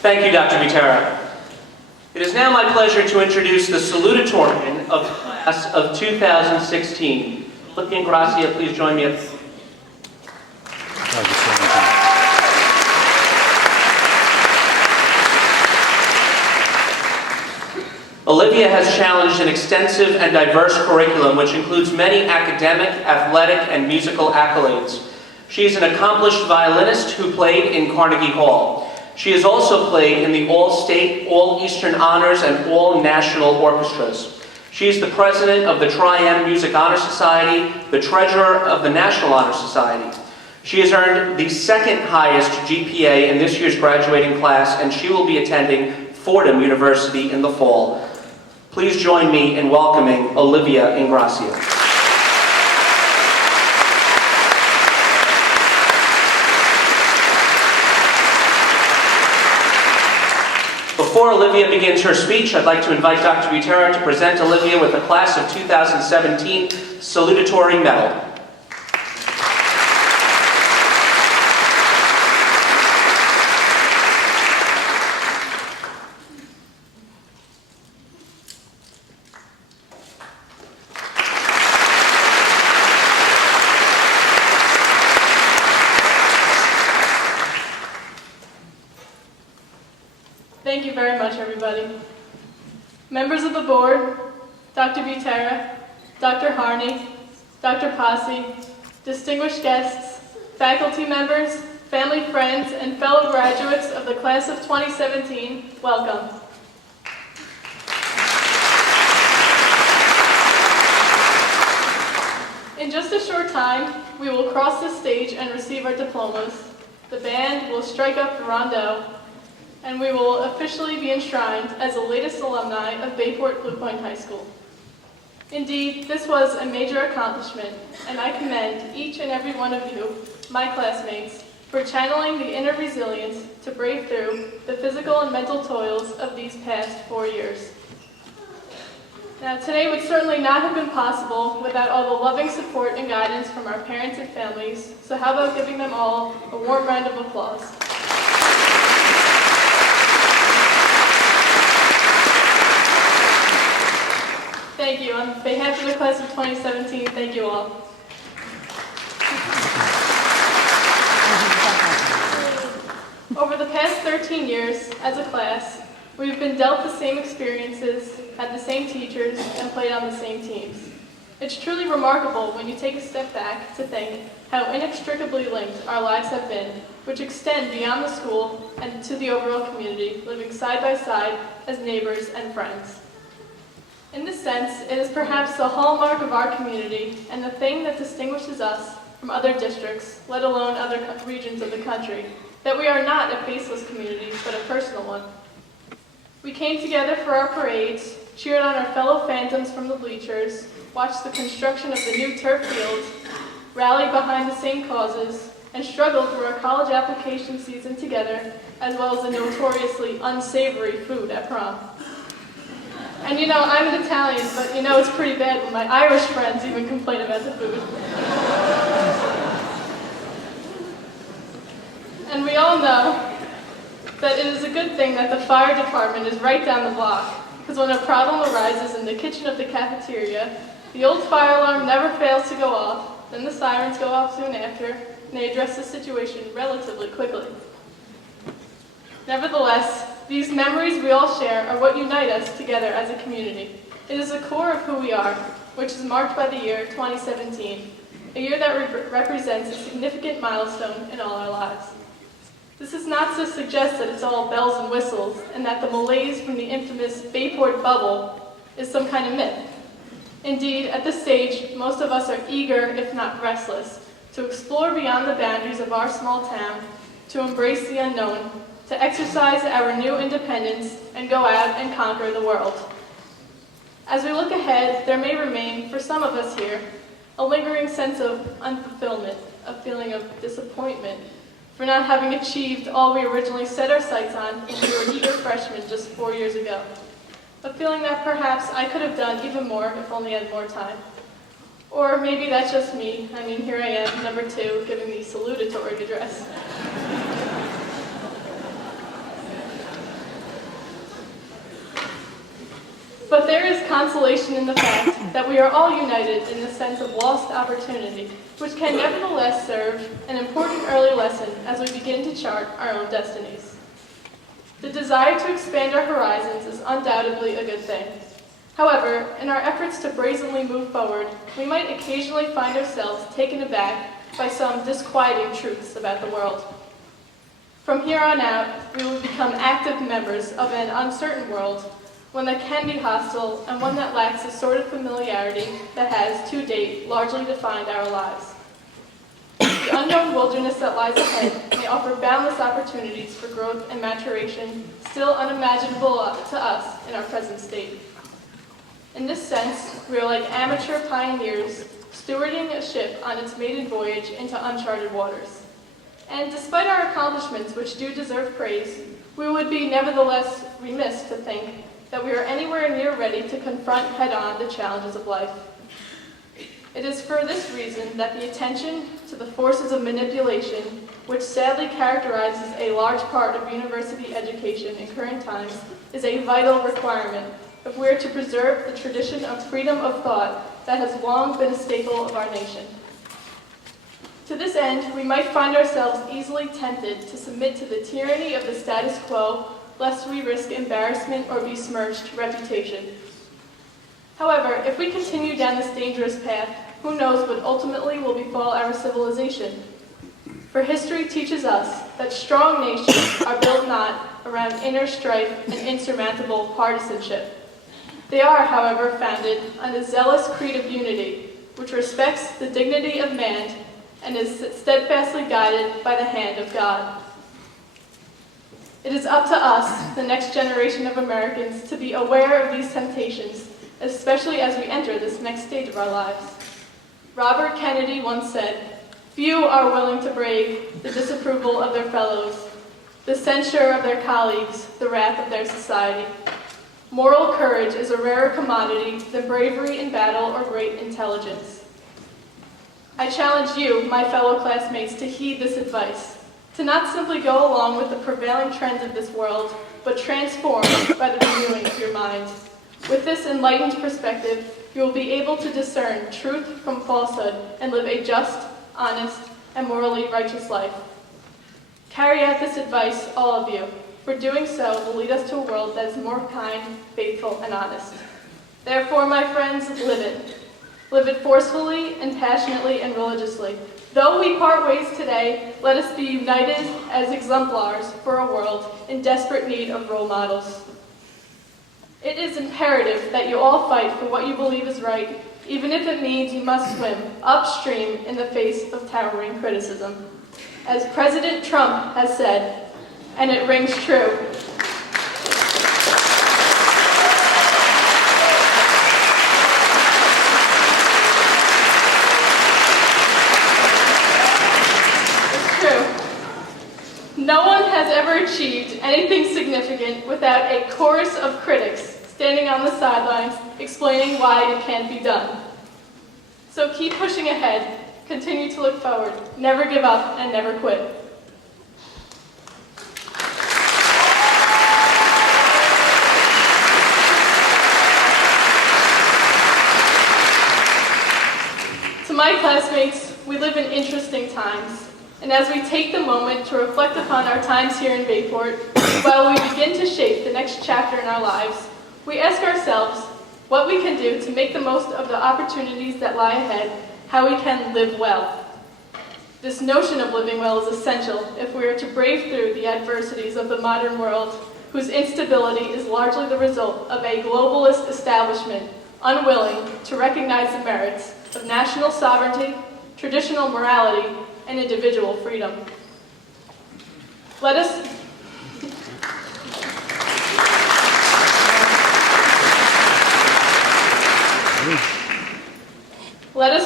Thank you, Dr. Viterra. It is now my pleasure to introduce the Salutatorian of the class of 2016. Olivia Ingrassia, please join me at Olivia has challenged an extensive and diverse curriculum which includes many academic, athletic, and musical accolades. She is an accomplished violinist who played in Carnegie Hall. She has also played in the All-State, All-Eastern Honors, and All-National Orchestras. She is the president of the Tri-M Music Honor Society, the treasurer of the National Honor Society. She has earned the second highest GPA in this year's graduating class, and she will be attending Fordham University in the fall. Please join me in welcoming Olivia Ingrassia. Before Olivia begins her speech, I'd like to invite Dr. Viterra to present Olivia with the Class of 2017 Salutatorian Medal. Thank you very much, everybody. Members of the board, Dr. Viterra, Dr. Harney, Dr. Posse, distinguished guests, faculty members, family, friends, and fellow graduates of the class of 2017, welcome. In just a short time, we will cross the stage and receive our diplomas. The band will strike up the rondo, and we will officially be enshrined as the latest alumni of Bayport-Blue High School. Indeed, this was a major accomplishment, and I commend each and every one of you, my classmates, for channeling the inner resilience to brave through the physical and mental toils of these past 4 years. Now, today would certainly not have been possible without all the loving support and guidance from our parents and families, so how about giving them all a warm round of applause. Thank you. On behalf of the class of 2017, thank you all. Over the past 13 years, as a class, we've been dealt the same experiences, had the same teachers, and played on the same teams. It's truly remarkable when you take a step back to think how inextricably linked our lives have been, which extend beyond the school and to the overall community, living side by side as neighbors and friends. In this sense, it is perhaps the hallmark of our community and the thing that distinguishes us from other districts, let alone other regions of the country, that we are not a faceless community, but a personal one. We came together for our parades, cheered on our fellow phantoms from the bleachers, watched the construction of the new turf fields, rallied behind the same causes, and struggled through our college application season together, as well as the notoriously unsavory food at prom. And you know, I'm an Italian, but you know it's pretty bad when my Irish friends even complain about the food. And we all know that it is a good thing that the fire department is right down the block, because when a problem arises in the kitchen of the cafeteria, the old fire alarm never fails to go off, then the sirens go off soon after, and they address the situation relatively quickly. Nevertheless, these memories we all share are what unite us together as a community. It is the core of who we are, which is marked by the year 2017, a year that represents a significant milestone in all our lives. This is not to suggest that it's all bells and whistles, and that the malaise from the infamous Bayport bubble is some kind of myth. Indeed, at this stage, most of us are eager, if not restless, to explore beyond the boundaries of our small town, to embrace the unknown, to exercise our new independence and go out and conquer the world. As we look ahead, there may remain, for some of us here, a lingering sense of unfulfillment, a feeling of disappointment for not having achieved all we originally set our sights on when we were eager freshmen just 4 years ago. A feeling that perhaps I could have done even more if only I had more time. Or maybe that's just me. I mean, here I am, number 2, giving the salutatorian address. But there is consolation in the fact that we are all united in the sense of lost opportunity, which can nevertheless serve an important early lesson as we begin to chart our own destinies. The desire to expand our horizons is undoubtedly a good thing. However, in our efforts to brazenly move forward, we might occasionally find ourselves taken aback by some disquieting truths about the world. From here on out, we will become active members of an uncertain world, one that can be hostile and one that lacks the sort of familiarity that has, to date, largely defined our lives. The unknown wilderness that lies ahead may offer boundless opportunities for growth and maturation, still unimaginable to us in our present state. In this sense, we are like amateur pioneers stewarding a ship on its maiden voyage into uncharted waters. And despite our accomplishments, which do deserve praise, we would be nevertheless remiss to think that we are anywhere near ready to confront head-on the challenges of life. It is for this reason that the attention to the forces of manipulation, which sadly characterizes a large part of university education in current times, is a vital requirement if we are to preserve the tradition of freedom of thought that has long been a staple of our nation. To this end, we might find ourselves easily tempted to submit to the tyranny of the status quo, lest we risk embarrassment or besmirched reputation. However, if we continue down this dangerous path, who knows what ultimately will befall our civilization? For history teaches us that strong nations are built not around inner strife and insurmountable partisanship. They are, however, founded on a zealous creed of unity, which respects the dignity of man and is steadfastly guided by the hand of God. It is up to us, the next generation of Americans, to be aware of these temptations, especially as we enter this next stage of our lives. Robert Kennedy once said, "Few are willing to brave the disapproval of their fellows, the censure of their colleagues, the wrath of their society. Moral courage is a rarer commodity than bravery in battle or great intelligence." I challenge you, my fellow classmates, to heed this advice, to not simply go along with the prevailing trends of this world, but transform by the renewing of your mind. With this enlightened perspective, you will be able to discern truth from falsehood and live a just, honest, and morally righteous life. Carry out this advice, all of you, for doing so will lead us to a world that is more kind, faithful, and honest. Therefore, my friends, live it. Live it forcefully and passionately and religiously. Though we part ways today, let us be united as exemplars for a world in desperate need of role models. It is imperative that you all fight for what you believe is right, even if it means you must swim upstream in the face of towering criticism. As President Trump has said, and it rings true, no one has ever achieved anything significant without a chorus of critics standing on the sidelines explaining why it can't be done. So keep pushing ahead, continue to look forward, never give up, and never quit. To my classmates, we live in interesting times. And as we take the moment to reflect upon our times here in Bayport, while we begin to shape the next chapter in our lives, we ask ourselves what we can do to make the most of the opportunities that lie ahead, how we can live well. This notion of living well is essential if we are to brave through the adversities of the modern world, whose instability is largely the result of a globalist establishment unwilling to recognize the merits of national sovereignty, traditional morality, and individual freedom. Let us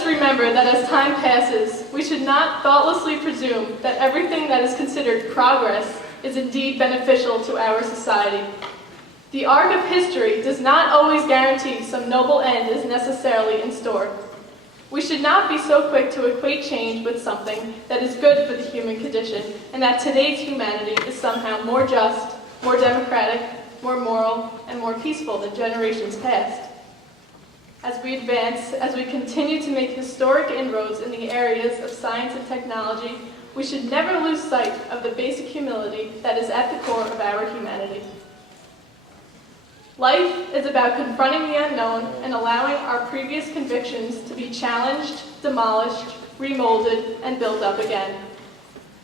remember that as time passes, we should not thoughtlessly presume that everything that is considered progress is indeed beneficial to our society. The arc of history does not always guarantee some noble end is necessarily in store. We should not be so quick to equate change with something that is good for the human condition, and that today's humanity is somehow more just, more democratic, more moral, and more peaceful than generations past. As we advance, as we continue to make historic inroads in the areas of science and technology, we should never lose sight of the basic humility that is at the core of our humanity. Life is about confronting the unknown and allowing our previous convictions to be challenged, demolished, remolded, and built up again.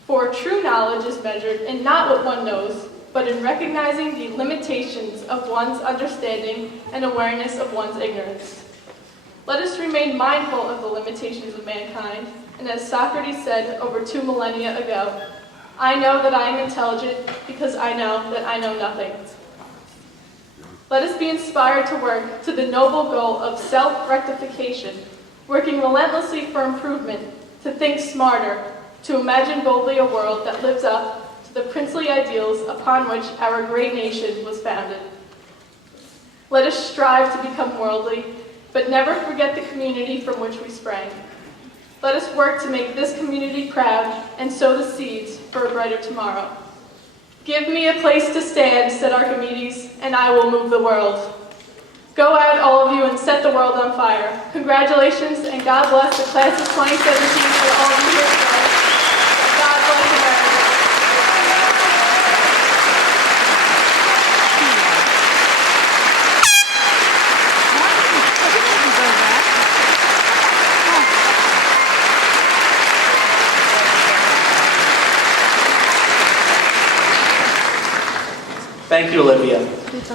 For true knowledge is measured in not what one knows, but in recognizing the limitations of one's understanding and awareness of one's ignorance. Let us remain mindful of the limitations of mankind, and as Socrates said over 2 millennia ago, I know that I am intelligent because I know that I know nothing. Let us be inspired to work to the noble goal of self-rectification, working relentlessly for improvement, to think smarter, to imagine boldly a world that lives up to the princely ideals upon which our great nation was founded. Let us strive to become worldly, but never forget the community from which we sprang. Let us work to make this community proud and sow the seeds for a brighter tomorrow. Give me a place to stand, said Archimedes, and I will move the world. Go out, all of you, and set the world on fire. Congratulations, and God bless the class of 2017 for all of you here today. God bless America. Thank you, Olivia. It is